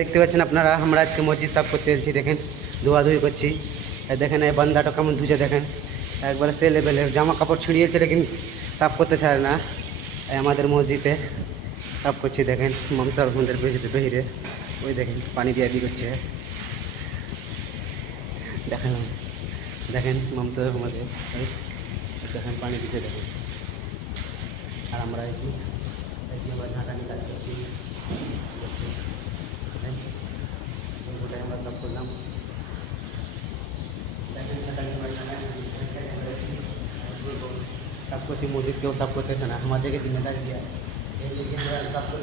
দেখতে পাচ্ছেন আপনারা, আমরা আজকে মসজিদ সাফ করতে এসেছি। দেখেন ধোয়াধুয়ি করছি। দেখেন এই বান্দাটা কেমন ধুছে, দেখেন একবারে সে লেভেলের জামা কাপড় ছিঁড়িয়েছে, লেকিন সাফ করতে ছাড়ে না। আমাদের মসজিদে সাফ করছি। দেখেন মমতা আমাদের বেহিরে ওই দেখেন পানি দিয়ে দিয়ে করছে। দেখেন দেখেন মমতা আমাদের দেখেন পানি দিতে দেখেন। আর আমরা আবার ঝাঁটানি কাজ করছি। ওটাই আমরা সব করলাম। सब कुछ मस्जिद के सब करते थे ना, हमारे के जिम्मेदारी दिया सब कर